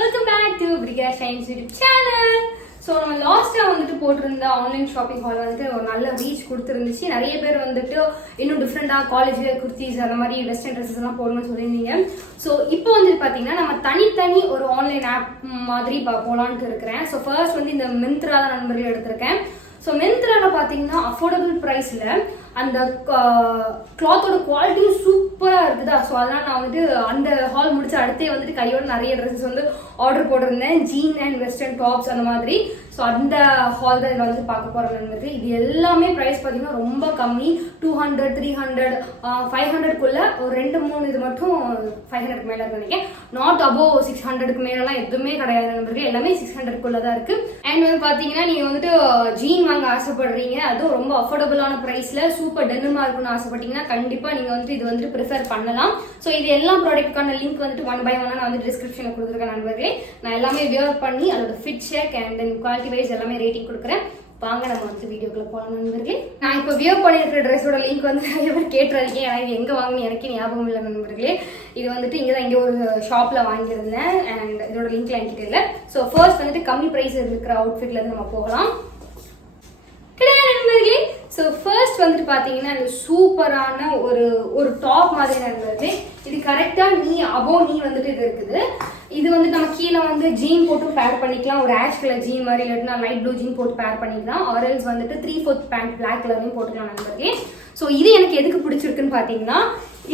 Welcome back to Priya shines YouTube channel. So நம்ம லாஸ்ட்டாக வந்துட்டு போட்டிருந்த ஆன்லைன் ஷாப்பிங் ஹால் வந்துட்டு ஒரு நல்ல ரீச் கொடுத்துருந்துச்சு. நிறைய பேர் வந்துட்டு இன்னும் டிஃப்ரெண்டாக காலேஜ் வேர் குர்த்திஸ் அந்த மாதிரி வெஸ்டர்ன் ட்ரெஸ்ஸஸ் எல்லாம் போடணும்னு சொல்லியிருந்தீங்க. ஸோ இப்போ வந்துட்டு பார்த்தீங்கன்னா நம்ம தனித்தனி ஒரு ஆன்லைன் ஆப் மாதிரி போகலான்ட்டு இருக்கிறேன். ஸோ ஃபர்ஸ்ட் வந்து இந்த மிந்த்ரா தான் நண்பர்கள் எடுத்திருக்கேன். ஸோ மிந்த்ராவில் பார்த்தீங்கன்னா அஃபோர்டபுள் ப்ரைஸில் அந்த கிளாத்தோட குவாலிட்டியும் சூப்பராக இருக்குதா. ஸோ அதனால் நான் வந்துட்டு அந்த ஹால் முடிச்சு அடுத்தே வந்துட்டு கையோட நிறைய ட்ரெஸ்ஸஸ் வந்து ஆர்டர் போட்டிருந்தேன். ஜீன் அண்ட் வெஸ்டர்ன் டாப்ஸ் அந்த மாதிரி. ஸோ அந்த ஹால் தான் இதில் வந்து பார்க்க போகிறேன். இது எல்லாமே ப்ரைஸ் பார்த்தீங்கன்னா ரொம்ப கம்மி. 200, 300, 500க்குள்ள ஒரு 2-3 இது மட்டும் 500க்கு மேலே நினைக்கிறேன். நாட் அபோவ் 600க்கு மேலாம் எதுவுமே கிடையாது நண்பர்கள். எல்லாமே 600க்குள்ள தான் இருக்கு. அண்ட் வந்து பார்த்தீங்கன்னா நீங்கள் வந்துட்டு ஜீன் வாங்க ஆசைப்படுறீங்க, அதுவும் ரொம்ப அஃபோர்டபுளான ப்ரைஸில் சூப்பர் டெனிமா இருக்குன்னு ஆசைப்பட்டீங்கன்னா கண்டிப்பா நீங்க வந்துட்டு இது வந்துட்டு ப்ரிஃபர் பண்ணலாம். ஸோ இது எல்லா ப்ராடக்ட்கான லிங்க் வந்துட்டு 1 by 1 நான் வந்து டிஸ்கிரிப்ஷன்ல கொடுத்துருக்கேன் நண்பர்களே. நான் எல்லாமே வியர் பண்ணி அதோட fit check and then quality wise எல்லாமே ரேட்டிங் கொடுக்குறேன். வாங்க நம்ம வந்து வீடியோக்குள்ள போகலாம் நண்பர்களே. நான் இப்போ வியர் பண்ணியிருக்கிற ட்ரெஸ்ஸோட லிங்க் வந்து நிறைய பேர் கேட்டுறாதீங்க. ஏன்னா இது எங்கே வாங்கினு எனக்கே ஞாபகம் இல்லை நண்பர்களே. இது வந்துட்டு இங்கே தான் இங்கே ஒரு ஷாப்பில் வாங்கியிருந்தேன் அண்ட் இதோட லிங்க்ல என்கிட்ட இல்லை. ஸோ ஃபர்ஸ்ட் வந்துட்டு கம்மி ப்ரைஸ் இருக்கிற அவுட்ஃபிட்ல இருந்து நம்ம போகலாம் நண்பர்களே. ஸோ ஃபர்ஸ்ட் வந்துட்டு பார்த்தீங்கன்னா இந்த சூப்பரான ஒரு டாப் மாதிரி நண்பர்களே. இது கரெக்டாக நீ வந்துட்டு இது இருக்குது. இது வந்து நம்ம கீழே வந்து ஜீன் போட்டு பேர் பண்ணிக்கலாம். ஒரு ஆஷ் கலர் ஜீன் மாதிரி இல்லைன்னா லைட் ப்ளூ ஜீன் போட்டு பேர் பண்ணிக்கலாம். ஆரல்ஸ் வந்துட்டு 3/4 பேண்ட் பிளாக் கலர்லையும் போட்டுக்கலாம் நண்பர்களே. ஸோ இது எனக்கு எதுக்கு பிடிச்சிருக்குன்னு பார்த்தீங்கன்னா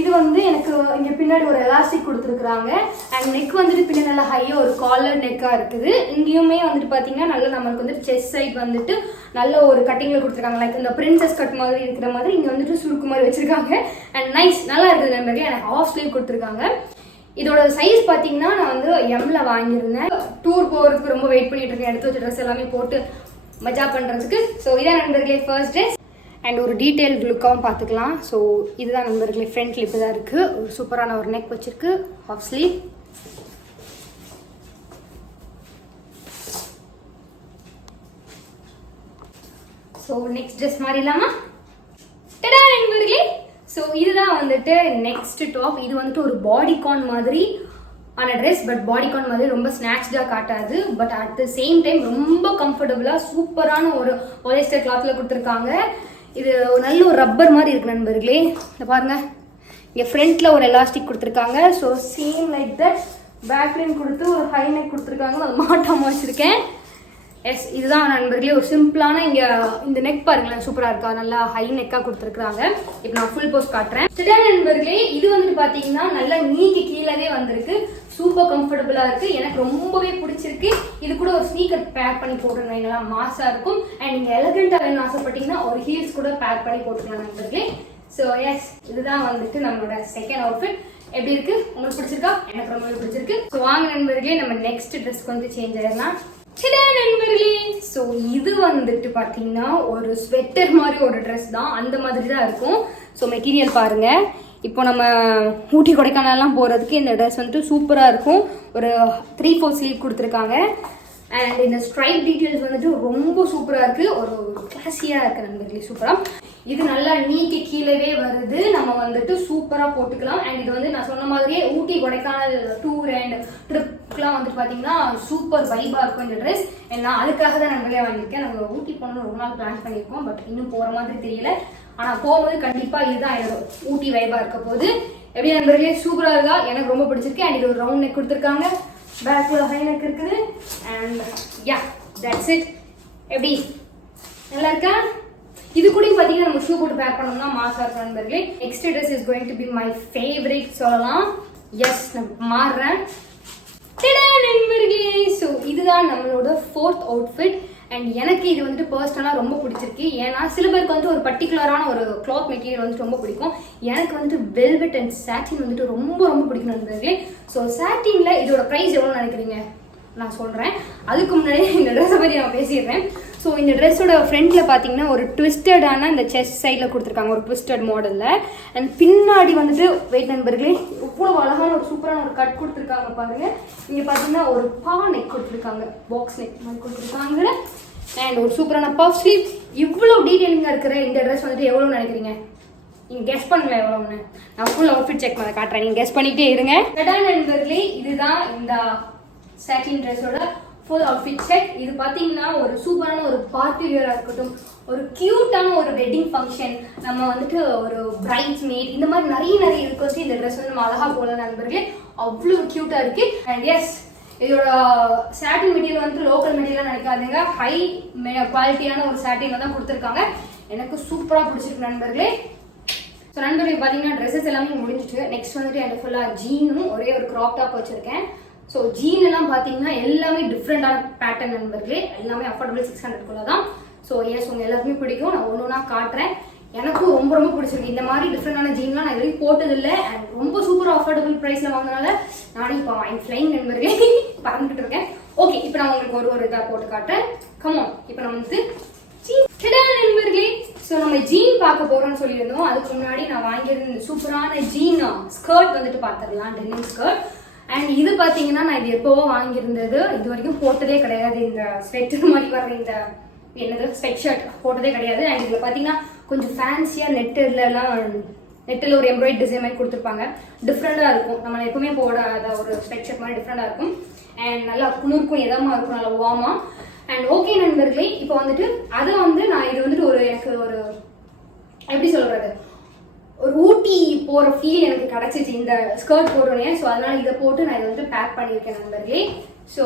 இது வந்து எனக்கு இங்கே பின்னாடி ஒரு எலாஸ்டிக் கொடுத்துருக்குறாங்க. அண்ட் நெக் வந்துட்டு பின்னாடி நல்லா ஹையாக ஒரு காலர் நெக்காக இருக்குது. இங்கேயுமே வந்துட்டு பார்த்தீங்கன்னா நல்லா நம்மளுக்கு வந்துட்டு செஸ்ட் சைட் வந்துட்டு நல்ல ஒரு கட்டிங்கில் கொடுத்துருக்காங்க. லைக் இந்த பிரின்சஸ் கட் மாதிரி இருக்கிற மாதிரி இங்கே வந்துட்டு சுருக்கு மாதிரி வச்சிருக்காங்க. அண்ட் நைஸ் நல்லா இருக்குது நண்பர்களே. எனக்கு ஹாஃப் ஸ்லீவ் கொடுத்துருக்காங்க. இதோட சைஸ் பார்த்தீங்கன்னா நான் வந்து எம்ல வாங்கியிருந்தேன். டூர் போகிறதுக்கு ரொம்ப வெயிட் பண்ணிட்டு இருக்கேன். எடுத்து வச்ச ட்ரெஸ் எல்லாமே போட்டு மஜா பண்ணுறதுக்கு. ஸோ இதான் நண்பர்களே ஃபர்ஸ்ட் ட்ரெஸ். அண்ட் ஒரு டீட்டெயில் லுக்காகவும் பார்த்துக்கலாம். ஸோ இதுதான் நண்பர்களே ஃப்ரண்ட் லிப்பு தான் இருக்குது. ஒரு சூப்பரான ஒரு நெக் வச்சிருக்கு. Half sleeve. So next dress மாதிரி இல்லாமா டடா நண்பர்களே. ஸோ இதுதான் வந்துட்டு நெக்ஸ்ட் டாப். இது வந்துட்டு ஒரு பாடிகான் மாதிரி ஆன ட்ரெஸ். பட் பாடிகான் மாதிரி ரொம்ப ஸ்நாக்ஸ்டாக காட்டாது. But at the same time ரொம்ப கம்ஃபர்டபுளாக சூப்பரான ஒரு பாலிஸ்டர் கிளாத்தில் கொடுத்துருக்காங்க. இது நல்ல ஒரு ரப்பர் மாதிரி இருக்கு நண்பர்களே. இதை பாருங்க, இங்கே ஃப்ரண்ட்ல ஒரு எலாஸ்டிக் கொடுத்துருக்காங்க. ஸோ சேம் லைக் தட் பேக்லைன் கொடுத்து ஒரு ஹை நெக் கொடுத்துருக்காங்க. அது மாட்டாமல் வச்சிருக்கேன். எஸ் இதுதான் நண்பர்களே ஒரு சிம்பிளான இங்கே இந்த நெக் பாருங்களேன் சூப்பராக இருக்கா. நல்லா ஹை நெக்காக கொடுத்துருக்காங்க. இப்போ நான் ஃபுல் போஸ்ட் காட்டுறேன். சரியா நண்பர்களே, இது வந்துட்டு பார்த்தீங்கன்னா நல்லா நீக்கு கீழே வந்திருக்கு. சூப்பர் கம்ஃபர்டபுளாக இருக்கு. எனக்கு ரொம்பவே பிடிச்சிருக்கு. இது கூட ஒரு ஸ்னீக்கர் பேர் பண்ணி போட்டுருந்தீங்களா மாசா இருக்கும். அண்ட் நீங்கள் எலகெண்டாக வேணும்னு ஆசைப்பட்டீங்கன்னா ஒரு ஹீல்ஸ் கூட பேர் பண்ணி போட்டுக்கலாம் நண்பர்களே. ஸோ எஸ் இதுதான் வந்துட்டு நம்மளோட செகண்ட் அவுட்ஃபிட். எப்படி இருக்கு உங்களுக்கு பிடிச்சிருக்கா? எனக்கு ரொம்பவே பிடிச்சிருக்கு. ஸோ வாங்க நண்பர்களே நம்ம நெக்ஸ்ட் ட்ரெஸ்க்கு வந்து சேஞ்ச் ஆயிடலாம். சரி நண்பர்களே, ஸோ இது வந்துட்டு பார்த்தீங்கன்னா ஒரு ஸ்வெட்டர் மாதிரி ஒரு ட்ரெஸ் தான். அந்த மாதிரி தான் இருக்கும். ஸோ மெட்டீரியல் பாருங்க. இப்போ நம்ம ஊட்டி கொடைக்கானல்லாம் போகிறதுக்கு இந்த ட்ரெஸ் வந்துட்டு சூப்பராக இருக்கும். ஒரு 3/4 ஸ்லீவ் கொடுத்துருக்காங்க. அண்ட் இந்த ஸ்ட்ரைப் டீட்டெயில்ஸ் வந்துட்டு ரொம்ப சூப்பராக இருக்குது. ஒரு கிளாஸியாக இருக்குது நண்பர்களே சூப்பராக. இது நல்லா நீக்கி கீழவே வருது. நம்ம வந்துட்டு சூப்பராக போட்டுக்கலாம். அண்ட் இது வந்து நான் சொன்ன மாதிரியே ஊட்டி கொடைக்கானல் டூர் அண்ட் ட்ரிப்லாம் வந்து பார்த்தீங்கன்னா சூப்பர் வைபாக இருக்கும் இந்த ட்ரெஸ். நான் அதுக்காக தான் நண்பர்களே வாங்கியிருக்கேன். நாங்கள் ஊட்டி போகணும்னு ரொம்ப நாள் பிளான் பண்ணியிருக்கோம். பட் இன்னும் போகிற மாதிரி தெரியல. ஆனால் போகும்போது கண்டிப்பாக இதுதான் என்னோட ஊட்டி வைபாக இருக்க போகுது. எப்படி நண்பர்களே சூப்பராக இருக்கா? எனக்கு ரொம்ப பிடிச்சிருக்கு. அண்ட் இது ஒரு ரவுண்ட் நெக் கொடுத்துருக்காங்க. பேக்கில் ஹை நெக் இருக்குது. And yeah that's it. எப்படி நல்லா இருக்கா? இது கூட பார்த்தீங்கன்னா நம்ம ஷூ போட்டு பேக் பண்ணோம்னா மாசா இருக்கும் நண்பர்களே. Next dress is going to be my favourite சொல்லலாம். எஸ் நான் மாறுறேன் நண்பர்களே. ஸோ இதுதான் நம்மளோட 4th அவுட்ஃபிட். அண்ட் எனக்கு இது வந்துட்டு பர்சனலாக ரொம்ப பிடிச்சிருக்கு. ஏன்னா சில பேருக்கு வந்துட்டு ஒரு பர்டிகுலரான ஒரு கிளாத் மெட்டீரியல் வந்துட்டு ரொம்ப பிடிக்கும். எனக்கு வந்துட்டு வெல்வெட் அண்ட் சாட்டின் வந்துட்டு ரொம்ப ரொம்ப பிடிக்கும் நண்பர்களே. ஸோ சாட்டினில் இதோட ப்ரைஸ் எவ்வளோ நினைக்கிறீங்க நான் சொல்கிறேன். அதுக்கு முன்னாடி இந்த ட்ரெஸ்ஸை பற்றி நான் பேசிடுறேன். ஸோ இந்த ட்ரெஸ்ஸோட ஃப்ரண்ட்டில் பார்த்தீங்கன்னா ஒரு ட்விஸ்டடான இந்த செஸ்ட் சைடில் கொடுத்துருக்காங்க ஒரு ட்விஸ்டட் மாடலில். அண்ட் பின்னாடி வந்துட்டு வெயிட் நண்பர்களே இவ்வளோ அழகான ஒரு சூப்பரான ஒரு கட் கொடுத்துருக்காங்க பாருங்கள். இங்கே பார்த்தீங்கன்னா ஒரு பா நெக் கொடுத்துருக்காங்க. பாக்ஸ் நெக் மாதிரி கொடுத்துருக்காங்க. அண்ட் ஒரு சூப்பரான பஃப் ஸ்லீவ். இவ்வளோ டீட்டெயிலிங்காக இருக்கிற இந்த ட்ரெஸ் வந்துட்டு எவ்வளோ நினைக்கிறீங்க? நீங்க கெஸ் பண்ணுங்க எவ்வளவுன்னு. நான் ஃபுல் அவுட்ஃபிட் செக் பண்ண காட்டுறேன், நீங்க கெஸ் பண்ணிட்டே இருங்க. அதான் நண்பர்களே, இதுதான் இந்த சாட்டின் ட்ரெஸ்ஸோட ஃபுல் அவுட்ஃபிட் செக். இது பாத்தீங்கன்னா ஒரு சூப்பரான ஒரு பார்ட்டி வியரா இருக்கட்டும், ஒரு கியூட்டான ஒரு வெட்டிங் ஃபங்க்ஷன், நம்ம வந்துட்டு ஒரு பிரைட்ஸ் மேட், இந்த மாதிரி நிறைய இருக்கு. இந்த ட்ரெஸ் வந்து நம்ம அழகா போல நண்பர்களே, அவ்வளவு கியூட்டா இருக்கு. அண்ட் எஸ், இதோட சாட்டின் மெட்டீரியல் வந்து லோக்கல் மெட்டீரியல் நினைக்காதீங்க, ஹை குவாலிட்டியான ஒரு சாட்டின்ல தான் கொடுத்துருக்காங்க. எனக்கு சூப்பரா பிடிச்சிருக்கு நண்பர்களே. ஸோ நண்பர்களே பார்த்தீங்கன்னா ட்ரெஸ்ஸஸ் எல்லாமே முடிஞ்சிட்டு, நெக்ஸ்ட் வந்துட்டு எனக்கு ஃபுல்லாக ஜீனும் ஒரே ஒரு க்ராப் டாப் வச்சிருக்கேன். ஸோ ஜீன் எல்லாம் பார்த்தீங்கன்னா எல்லாமே டிஃப்ரெண்டான பேட்டர்ன் நண்பர்களே, எல்லாமே அஃபோர்டபுள் 600 தான். ஸோ எஸ், உங்க எல்லாருக்குமே பிடிக்கும். நான் ஒன்று ஒன்றா காட்டுறேன். எனக்கும் ரொம்ப பிடிச்சிருக்கு. இந்த மாதிரி டிஃப்ரெண்டான ஜீன்லாம் நான் இது வரைக்கும் போட்டதில்லை. அண்ட் ரொம்ப சூப்பர் அஃபோர்டபுள் ப்ரைஸில் வாங்கினால நானே இப்போ ஃப்ளைங் நண்பர்களே பறந்துட்டு இருக்கேன். ஓகே, இப்போ நான் உங்களுக்கு ஒரு இதாக போட்டு காட்டுறேன். கமான், இப்போ நம்ம வந்து நண்பர்களே, ஸோ நம்ம ஜீன் பார்க்க போறோம்னு சொல்லியிருந்தோம். அதுக்கு முன்னாடி நான் வாங்கியிருந்த சூப்பரான ஜீன் ஸ்கர்ட் வந்துட்டு பார்த்துடலாம், டெனிம் ஸ்கர்ட். அண்ட் இது பார்த்தீங்கன்னா நான் இது எப்போவோ வாங்கியிருந்தது, இது வரைக்கும் போட்டதே கிடையாது. இந்த ஸ்வெட்டர் மாதிரி வர்ற இந்த என்னது ஸ்வெட் ஷர்ட் போட்டதே கிடையாது. அண்ட் இதில் பார்த்தீங்கன்னா கொஞ்சம் ஃபேன்சியாக நெட்டில் ஒரு எம்ப்ராய்டரி டிசைன் மாதிரி கொடுத்துருப்பாங்க. டிஃப்ரெண்டாக இருக்கும், நம்ம எப்பவுமே போடாத ஒரு ஸ்வெட் ஷர்ட் மாதிரி டிஃப்ரெண்டாக இருக்கும். அண்ட் நல்லா குளிர்க்கும், எதமாக இருக்கும், நல்லா வார்மா. அண்ட் ஓகே நண்பர்களே, இப்போ வந்துட்டு அதை வந்து நான் இது வந்துட்டு எனக்கு ஒரு எப்படி சொல்றது, ஒரு ஊட்டி போற ஃபீல் எனக்கு கிடைச்சிச்சு இந்த ஸ்கர்ட் போடுறேன். ஸோ அதனால இதை போட்டு நான் இதை வந்து பேக் பண்ணியிருக்கேன் நண்பர்களே. ஸோ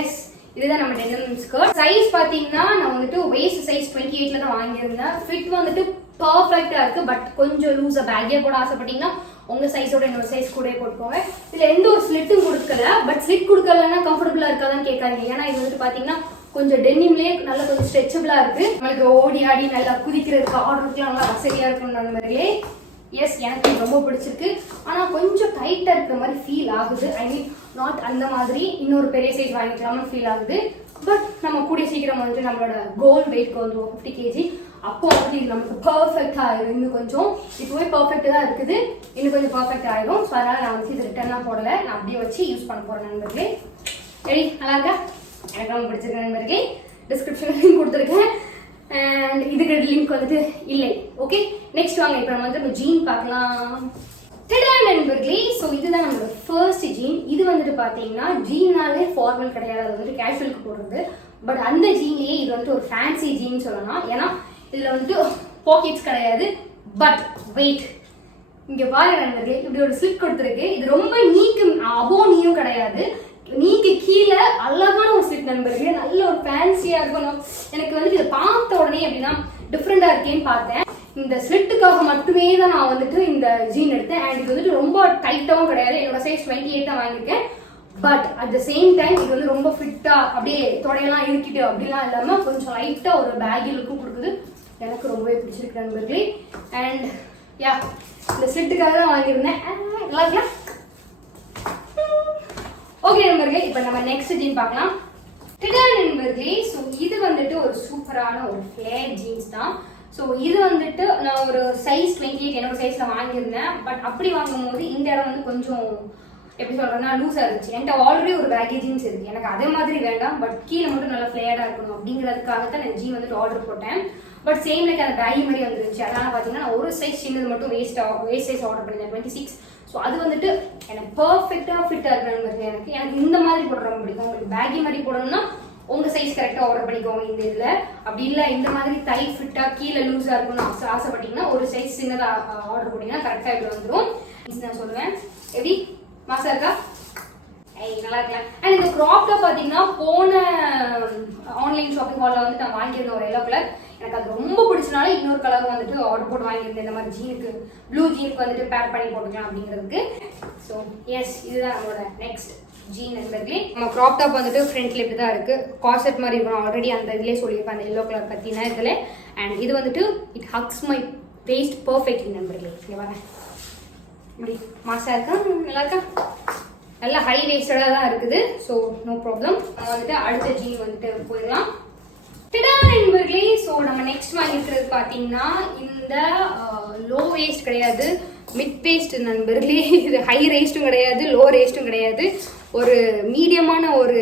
எஸ், இதுதான் நம்ம டெனிம் ஸ்கர்ட். சைஸ் பார்த்தீங்கன்னா நான் வந்துட்டு வேஸ்ட் சைஸ் 28ல தான் வாங்கியிருந்தேன். ஃபிட் வந்துட்டு பர்ஃபெக்டா இருக்கு. பட் கொஞ்சம் லூஸா பேக்கியா போட ஆசைப்பட்டீங்கன்னா உங்க சைஸோட என்னோட சைஸ் கூட போட்டுக்கோங்க. இதுல எந்த ஒரு ஸ்லிட்டும் கொடுக்கல. பட் ஸ்லிட் கொடுக்கலன்னா கம்ஃபர்டபுளா இருக்காதான்னு கேட்காதீங்க. ஏன்னா இது வந்துட்டு பாத்தீங்கன்னா கொஞ்சம் டெனிம்லயே நல்லா கொஞ்சம் ஸ்ட்ரெச்சபிளா இருக்கு. நம்மளுக்கு ஓடி ஆடி நல்லா குதிக்கிறதுக்கு ஆர்டருக்கு நல்லா வசதியா இருக்கும் நண்பர்களே. எஸ், எனக்கு ரொம்ப பிடிச்சிருக்கு. ஆனா கொஞ்சம் டைட்டா இருக்கிற மாதிரி ஃபீல் ஆகுது. ஐ மீன் நாட் அந்த மாதிரி இன்னொரு பெரிய சைஸ் வாங்கிக்கலாம்னு ஃபீல் ஆகுது. பட் நம்ம கூடிய சீக்கிரம் வந்துட்டு நம்மளோட கோல் வெயிட் வந்து 50 kg. அப்போ வந்து இது நமக்கு பர்ஃபெக்டா ஆயிடும். இன்னும் கொஞ்சம் இப்பவே பர்ஃபெக்டா தான் இருக்குது, இன்னும் கொஞ்சம் பர்ஃபெக்ட் ஆயிடும். ஸோ அதனால நான் வந்து இது ரிட்டர்ன்லாம் போடல, நான் அப்படியே வச்சு யூஸ் பண்ண போறேன் நண்பர்களே. ரெடி, நல்லா இருக்கா? எனக்கு ரொம்ப பிடிச்சிருக்கு நண்பர்களே. டிஸ்கிரிப்ஷன்ல லிங்க் கொடுத்துருக்கேன். அண்ட் இதுக்கு லிங்க் வந்துட்டு இல்லை. ஓகே, நெக்ஸ்ட் வாங்க இப்போ நம்ம வந்து ஜீன் பார்க்கலாம். நண்பர்களே, ஸோ இதுதான் நம்மளோட ஃபர்ஸ்ட் ஜீன். இது வந்துட்டு பார்த்தீங்கன்னா ஜீன்னாலே ஃபார்மல் கிடையாது, அது வந்துட்டு கேஷுவலுக்கு போடுறது. பட் அந்த ஜீன்லேயே இது வந்துட்டு ஒரு ஃபேன்சி ஜீன் சொல்லலாம். ஏன்னா இதுல வந்துட்டு பாக்கெட்ஸ் கிடையாது. பட் வெயிட், இங்க பாருங்க நண்பர்களே, இப்படி ஒரு ஸ்லிப் கொடுத்துருக்கு. இது ரொம்ப நீக்கு அபோ நீயும் கிடையாது, நீக்கு கீழே அழகான ஒரு ஸ்லிப் நண்பர்களே. நல்ல ஒரு ஃபேன்சியா இருக்கணும். எனக்கு வந்து இதை பார்த்த உடனே அப்படின்னா டிஃப்ரெண்டா இருக்கேன்னு பார்த்தேன். இந்த ஸ்லிட்டுக்காக மட்டுமே தான் நான் வந்துட்டு இந்த ஜீன் எடுத்தேன். அண்ட் இது வந்துட்டு ரொம்ப டைட்டாவும் கிடையாது. என்னோட சைஸ் 28 தான் வாங்கியிருக்கேன். But at the same time இது வந்து ரொம்ப ஃபிட்டா, அப்படியே தொடையெல்லாம் இருக்கிட்டு அப்படிலாம் இல்லாம கொஞ்சம் லைட்டா ஒரு பேகி லுக்கும் கொடுக்குது. எனக்கு ரொம்பவே பிடிச்சிருக்கு நண்பர்களே. அண்ட் யா, இந்த ஸ்லிட்டுக்காக தான் வாங்கியிருந்தேன். நல்லா இருக்கலாம். ஓகே நண்பர்களே, இப்போ நம்ம நெக்ஸ்ட் ஜீன் பார்க்கலாம். நண்பர்களே, ஸோ இது வந்துட்டு ஒரு சூப்பரான ஒரு ஃபிளேர் ஜீன்ஸ் தான். ஸோ இது வந்துட்டு நான் ஒரு சைஸ் 28 என்னோட சைஸ்ல வாங்கியிருந்தேன். பட் அப்படி வாங்கும் போது இந்த இடம் வந்து கொஞ்சம் எப்படி சொல்றேன்னா லூஸா இருந்துச்சு. என்கிட்ட ஆல்ரெடி ஒரு பேக்கி ஜீன்ஸ் இருக்கு, எனக்கு அதே மாதிரி வேண்டாம். பட் கீழே மட்டும் நல்லா ஃபிளேர்டா இருக்கணும் அப்படிங்கிறதுக்காக தான் நான் ஜீன் வந்துட்டு ஆர்டர் போட்டேன். பட் சேம் லைக் அந்த பேகி மாதிரி வந்துருச்சு. அதனால பாத்தீங்கன்னா நான் ஒரு சைஸ் சின்னது மட்டும் வேஸ்ட் சைஸ் ஆர்டர் பண்ணிருந்தேன், 26. ஸோ அது வந்துட்டு எனக்கு பர்ஃபெக்டா ஃபிட்டா இருக்கிற எனக்கு இந்த மாதிரி போட ரொம்ப பிடிக்கும். உங்களுக்கு பேகி மாதிரி போடணும்னா உங்க சைஸ் கரெக்டா ஆர்டர் பண்ணிக்கோங்க இந்த இதுல. அப்படி இல்ல இந்த மாதிரி தை ஃபிட்டா கீழே லூஸா இருக்கும்னு ஆசைப்பட்டீங்கன்னா ஒரு சைஸ் சின்னதா ஆர்டர் பண்ணீங்கன்னா கரெக்டா இப்படி வந்துடும். நான் சொல்லுவேன். எப்படி மாசா இருக்கா? நல்லா இருக்கலாம். அண்ட் இந்த கிராப் டாப் பாத்தீங்கன்னா போன ஆன்லைன் ஷாப்பிங் ஹால்ல வந்து நான் வாங்கியிருந்தேன் ஒரு எல்லோ கலர். எனக்கு அது ரொம்ப பிடிச்சனால இன்னொரு கலர் வந்துட்டு ஆர்டர் போட்டு வாங்கியிருந்தேன். இந்த மாதிரி ஜீனுக்கு ப்ளூ ஜீனுக்கு வந்துட்டு பேர் பண்ணி போட்டுக்கலாம் அப்படிங்கிறதுக்கு. ஸோ எஸ், இதுதான் நம்மளோட நெக்ஸ்ட் ஜீன் நண்பர்களே. நம்ம கிராப் டாப் வந்துட்டு ஃப்ரண்ட்ல இப்படி தான் இருக்கு, கார்செட் மாதிரி இருக்கும். ஆல்ரெடி அந்த இதுலேயே சொல்லியிருப்பேன் அந்த எல்லோ கலர் பத்தின இதுல. அண்ட் இது வந்துட்டு it hugs my waste perfectly நண்பர்களே. இங்க வரேன், இப்படி மாசா இருக்கா? நல்லா இருக்கா? நல்லா ஹை வேஸ்டடா தான் இருக்குது. So no problem. நம்ம வந்துட்டு அடுத்த ஜீன் வந்துட்டு போயிடலாம் நண்பர்களே. ஸோ நம்ம நெக்ஸ்ட் வாங்கியிருக்கிறது பார்த்தீங்கன்னா இந்த லோ வேஸ்ட் கிடையாது, மிட் வேஸ்ட் நண்பர்களே. இது ஹை வேஸ்ட்டும் கிடையாது, லோ வேஸ்ட்டும் கிடையாது, ஒரு மீடியமான ஒரு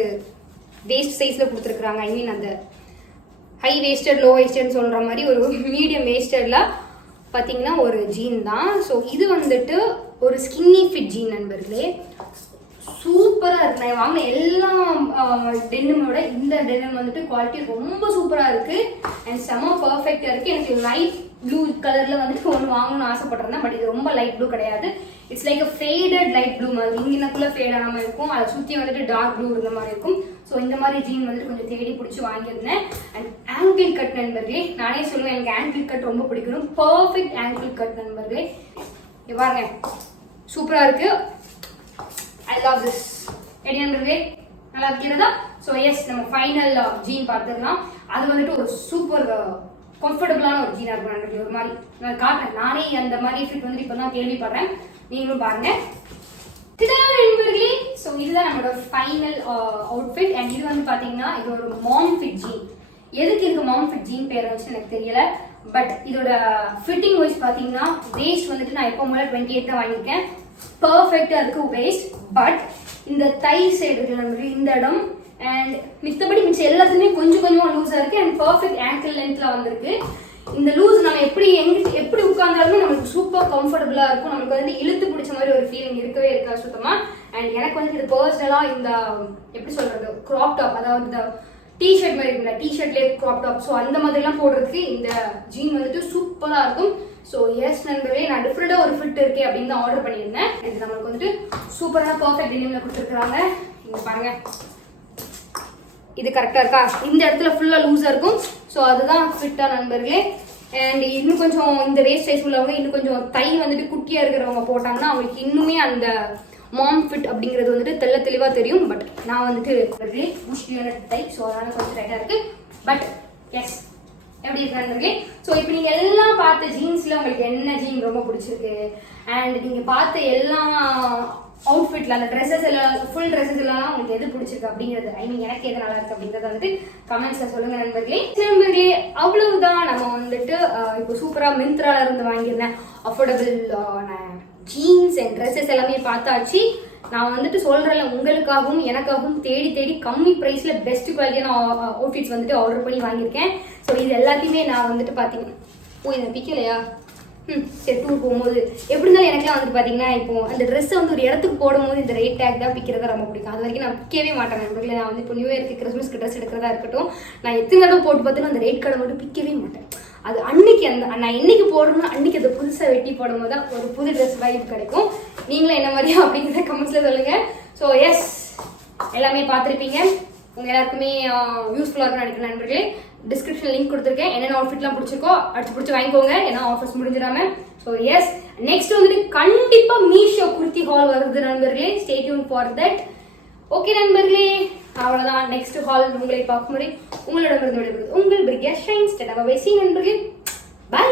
வேஸ்ட் சைஸ்ல கொடுத்துருக்குறாங்க. ஐ மீன் அந்த ஹை வேஸ்டட் லோ வேஸ்டட்னு சொல்ற மாதிரி ஒரு மீடியம் வேஸ்டட்ல பார்த்தீங்கன்னா ஒரு ஜீன் தான். ஸோ இது வந்துட்டு ஒரு ஸ்கின்னி ஃபிட் ஜீன் நண்பர்களே. சூப்பராக இருக்கு. நான் வாங்கின எல்லா டெனிமோட இந்த டெனிம் வந்துட்டு குவாலிட்டி ரொம்ப சூப்பராக இருக்கு அண்ட் செம பர்ஃபெக்டாக இருக்கு. எனக்கு லைட் ப்ளூ கலரில் வந்துட்டு ஒன்று வாங்கணும்னு ஆசைப்பட்டிருந்தேன். பட் இது ரொம்ப லைட் ப்ளூ கிடையாது. It's like a faded light blue மாதிரி. இங்கனக்குள்ள ஃபேட் ஆகாமல் இருக்கும், அதை சுற்றி வந்துட்டு டார்க் ப்ளூ இருந்த மாதிரி இருக்கும். ஸோ இந்த மாதிரி ஜீன் வந்துட்டு கொஞ்சம் தேடி பிடிச்சி வாங்கியிருந்தேன். அண்ட் ஆங்கிள் கட் நண்பர்களே, நானே சொல்லுவேன் எனக்கு ஆங்கிள் கட் ரொம்ப பிடிக்கணும். பர்ஃபெக்ட் ஆங்கிள் கட் நண்பர்களே. பாருங்க சூப்பராக இருக்கு. I love this. எப்படி நண்பர்களே நல்லா இருக்கிறதா? ஸோ எஸ் நம்ம ஃபைனல் ஜீன் பார்த்துக்கலாம். அது வந்துட்டு ஒரு சூப்பர் கம்ஃபர்டபுளான ஒரு ஜீனாக இருக்கும் நண்பர்களே. ஒரு மாதிரி நான் காட்டுறேன், நானே அந்த மாதிரி ஃபிட் வந்துட்டு இப்போ தான் கேள்விப்படுறேன். நீங்களும் பாருங்க நண்பர்களே. ஸோ இதுதான் நம்மளோட ஃபைனல் அவுட்ஃபிட். அண்ட் இது வந்து பார்த்தீங்கன்னா இது ஒரு மாம் ஃபிட் ஜீன். எதுக்கு இதுக்கு மாம் ஃபிட் ஜீன் பேர் வச்சு எனக்கு தெரியல. பட் இதோட ஃபிட்டிங் வைஸ் பார்த்தீங்கன்னா வேஸ்ட் வந்துட்டு நான் எப்போ முதல்ல 28 தான் வாங்கியிருக்கேன். பர்ஃபெக்டாக இருக்கு வேஸ்ட். பட் இந்த தை சைடு இருக்கு இந்த இடம் அண்ட் மித்தபடி மிச்சம் எல்லாத்துலேயுமே கொஞ்சம் கொஞ்சமாக லூஸாக இருக்கு அண்ட் பர்ஃபெக்ட் ஆங்கிள் லென்த்தில் வந்திருக்கு. இந்த லூஸ் நம்ம எப்படி உட்கார்ந்தாலுமே நமக்கு சூப்பர் கம்ஃபர்டபுளா இருக்கும். நமக்கு வந்து இழுத்து பிடிச்ச மாதிரி ஒரு ஃபீலிங் இருக்கவே இருக்காது சுத்தமா. அண்ட் எனக்கு வந்து இது பர்சனலா இந்த எப்படி சொல்றது கிராப் டாப், அதாவது இந்த டிஷர்ட் மாதிரி இருக்குல்ல, டிஷர்ட்லேயே கிராப் டாப், ஸோ அந்த மாதிரிலாம் போடுறதுக்கு இந்த ஜீன் வந்துட்டு சூப்பரா இருக்கும். ஸோ எஸ் நண்பர்களே, நான் டிஃப்ரெண்டா ஒரு ஃபிட் இருக்கே அப்படின்னு தான் ஆர்டர் பண்ணியிருந்தேன். இது நம்மளுக்கு வந்துட்டு சூப்பரான பர்ஃபெக்ட் டெனிம்ல கொடுத்துருக்காங்க. இங்க பாருங்க இது கரெக்டாக இருக்கா? இந்த இடத்துல ஃபுல்லாக லூஸாக இருக்கும். ஸோ அதுதான் ஃபிட்டாக நண்பர்களே. அண்ட் இன்னும் கொஞ்சம் இந்த வேஸ்ட் சைஸ் உள்ளவங்க இன்னும் கொஞ்சம் தை வந்துட்டு குட்டியாக இருக்கிறவங்க போட்டாங்கன்னா அவங்களுக்கு இன்னுமே அந்த மாம் ஃபிட் அப்படிங்கிறது வந்துட்டு தெளிவாக தெரியும். பட் நான் வந்துட்டு முஷ்டியான தை, ஸோ அதனால கொஞ்சம் டைட்டாக இருக்கு. பட் எஸ் எப்படி இருக்கு நண்பர்களே? ஸோ இப்போ நீங்கள் எல்லாம் பார்த்த ஜீன்ஸில் உங்களுக்கு என்ன ஜீன் ரொம்ப பிடிச்சிருக்கு அண்ட் நீங்கள் பார்த்த எல்லா அவுட்ஃபிட்ல அந்த ட்ரெஸ்ஸஸ் எல்லாம் ஃபுல் ட்ரெஸ்ஸஸ் எல்லாம் உங்களுக்கு எது பிடிச்சிருக்கு அப்படிங்கிறது, ஐ மீன் எனக்கு எது நல்லா இருக்கு அப்படிங்கறத வந்துட்டு கமெண்ட்ஸ்ல சொல்லுங்க நண்பர்களே. நண்பர்களே அவ்வளவுதான். நம்ம வந்துட்டு இப்போ சூப்பரா மிந்த்ரால இருந்து வாங்கியிருந்தேன் அஃபோர்டபுள் ஜீன்ஸ் அண்ட் ட்ரெஸ்ஸஸ் எல்லாமே பார்த்தாச்சு. நான் வந்துட்டு சொல்றேன்ல, உங்களுக்காகவும் எனக்காகவும் தேடி கம்மி பிரைஸ்ல பெஸ்ட் குவாலிட்டியான அவுட்ஃபிட்ஸ் வந்துட்டு ஆர்டர் பண்ணி வாங்கியிருக்கேன். ஸோ இது எல்லாத்தையுமே நான் வந்துட்டு பார்த்தீங்கன்னா இதை பிக்கலையா சரி டூர் போகும்போது எப்படி இருந்தாலும் எனக்குலாம் வந்துட்டு பார்த்தீங்கன்னா இப்போ அந்த ட்ரெஸ்ஸை வந்து ஒரு இடத்துக்கு போடும்போது இந்த ரேட் டேக் தான் பிக்கிறதா ரொம்ப பிடிக்கும். அது வரைக்கும் நான் பிக்கவே மாட்டேன் நண்பர்களே. நான் வந்து இப்போ நியூ இயர்க்கு கிறிஸ்மஸ்க்கு ட்ரெஸ் எடுக்கிறதா இருக்கட்டும், நான் எத்தனை தடவை போட்டு பார்த்தாலும் அந்த ரேட் கார்டை மட்டும் பிக்கவே மாட்டேன். அது அன்னைக்கு நான் என்னைக்கு போடணும்னா அன்னைக்கு அதை புதுசாக வெட்டி போடும்போது தான் ஒரு புது ட்ரெஸ் வைப் கிடைக்கும். நீங்களும் என்ன மாதிரியா அப்படிங்கிறத கமெண்ட்ஸில் சொல்லுங்க. ஸோ எஸ் எல்லாமே பார்த்துருப்பீங்க. உங்கள் எல்லாருக்குமே யூஸ்ஃபுல்லாக இருக்கும்னு நினைக்கிறேன் நண்பர்களே. டிஸ்கிரிப்ஷன் லிங்க் கொடுத்துருக்கேன். என்னென்ன அவுட்ஃபிட்லாம் பிடிச்சிருக்கோ அடிச்சு பிடிச்சி வாங்கிக்கோங்க, ஏன்னா ஆஃபர்ஸ் முடிஞ்சிடாம. ஸோ எஸ் நெக்ஸ்ட் வந்துட்டு கண்டிப்பாக மீஷோ குர்த்தி ஹால் வருது நண்பர்களே. Stay tune for that. Okay நண்பர்களே, அவ்வளோதான். நெக்ஸ்ட் ஹால் உங்களை பார்க்கும் முறை உங்களிடமிருந்து விடைபெறுவது உங்கள் பிரியா ஷைன்ஸ். நண்பர்களே பை.